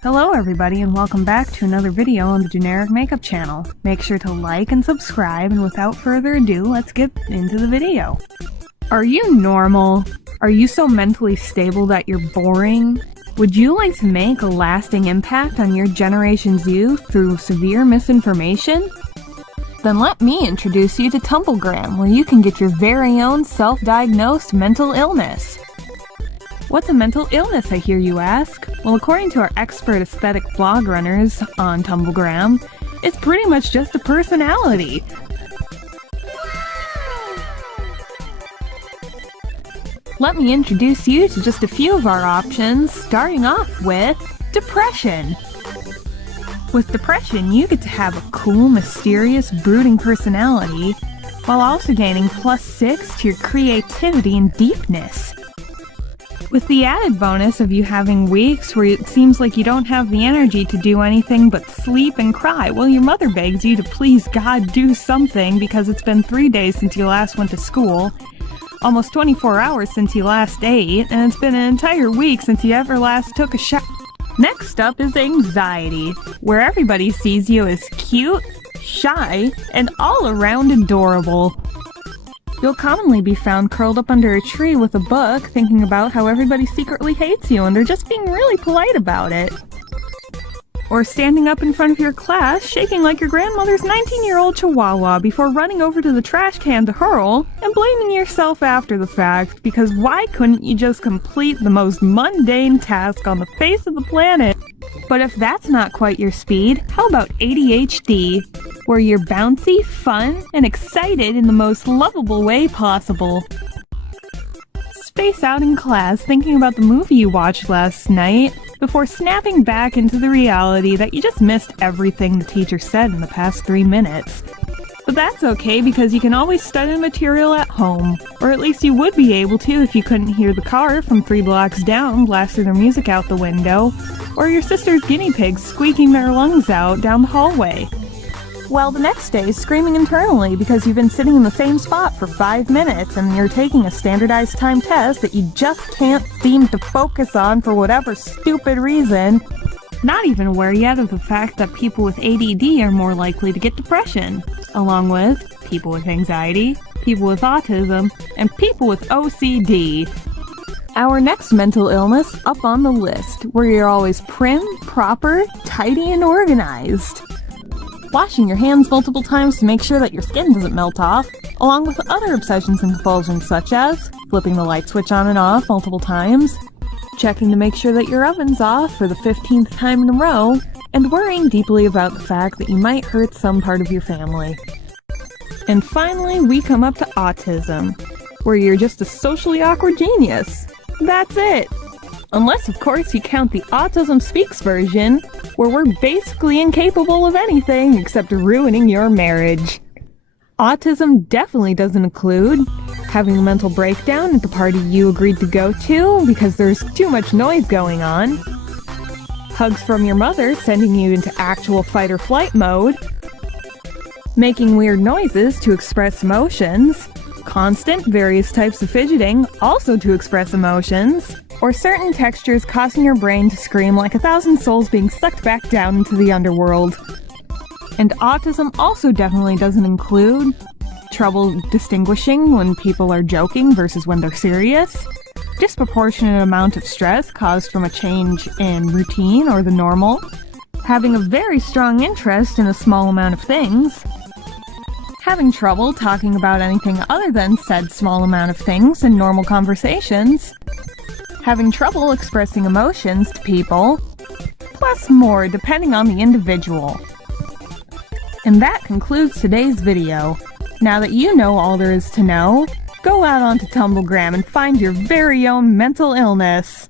Hello everybody and welcome back to another video on the Generic Makeup channel. Make sure to like and subscribe, and without further ado, let's get into the video. Are you normal? Are you so mentally stable that you're boring? Would you like to make a lasting impact on your generation's youth through severe misinformation? Then let me introduce you to Tumblegram, where you can get your very own self-diagnosed mental illness. What's a mental illness, I hear you ask? Well, according to our expert aesthetic blog runners on Tumblegram, it's pretty much just a personality. Let me introduce you to just a few of our options, starting off with depression. With depression, you get to have a cool, mysterious, brooding personality, while also gaining +6 to your creativity and deepness. With the added bonus of you having weeks where it seems like you don't have the energy to do anything but sleep and cry while your mother begs you to please God do something because it's been 3 days since you last went to school, almost 24 hours since you last ate, and it's been an entire week since you ever last took a shower. Next up is anxiety, where everybody sees you as cute, shy, and all around adorable. You'll commonly be found curled up under a tree with a book, thinking about how everybody secretly hates you and they're just being really polite about it. Or standing up in front of your class, shaking like your grandmother's 19-year-old chihuahua before running over to the trash can to hurl, and blaming yourself after the fact, because why couldn't you just complete the most mundane task on the face of the planet? But if that's not quite your speed, how about ADHD, where you're bouncy, fun, and excited in the most lovable way possible? Space out in class thinking about the movie you watched last night, before snapping back into the reality that you just missed everything the teacher said in the past 3 minutes. But that's okay, because you can always study the material at home, or at least you would be able to if you couldn't hear the car from 3 blocks down blasting their music out the window, or your sister's guinea pigs squeaking their lungs out down the hallway. Well, the next day, screaming internally because you've been sitting in the same spot for 5 minutes and you're taking a standardized time test that you just can't seem to focus on for whatever stupid reason. Not even aware yet of the fact that people with ADD are more likely to get depression, along with people with anxiety, people with autism, and people with OCD. Our next mental illness up on the list, where you're always prim, proper, tidy, and organized. Washing your hands multiple times to make sure that your skin doesn't melt off, along with other obsessions and compulsions such as flipping the light switch on and off multiple times, checking to make sure that your oven's off for the 15th time in a row, and worrying deeply about the fact that you might hurt some part of your family. And finally, we come up to autism, where you're just a socially awkward genius. That's it! Unless, of course, you count the Autism Speaks version, where we're basically incapable of anything except ruining your marriage. Autism definitely doesn't include having a mental breakdown at the party you agreed to go to because there's too much noise going on, hugs from your mother sending you into actual fight or flight mode, making weird noises to express emotions, constant various types of fidgeting also to express emotions, or certain textures causing your brain to scream like 1,000 souls being sucked back down into the underworld. And autism also definitely doesn't include trouble distinguishing when people are joking versus when they're serious, disproportionate amount of stress caused from a change in routine or the normal, having a very strong interest in a small amount of things, having trouble talking about anything other than said small amount of things in normal conversations, having trouble expressing emotions to people, plus more depending on the individual. And that concludes today's video. Now that you know all there is to know, go out onto Tumblegram and find your very own mental illness.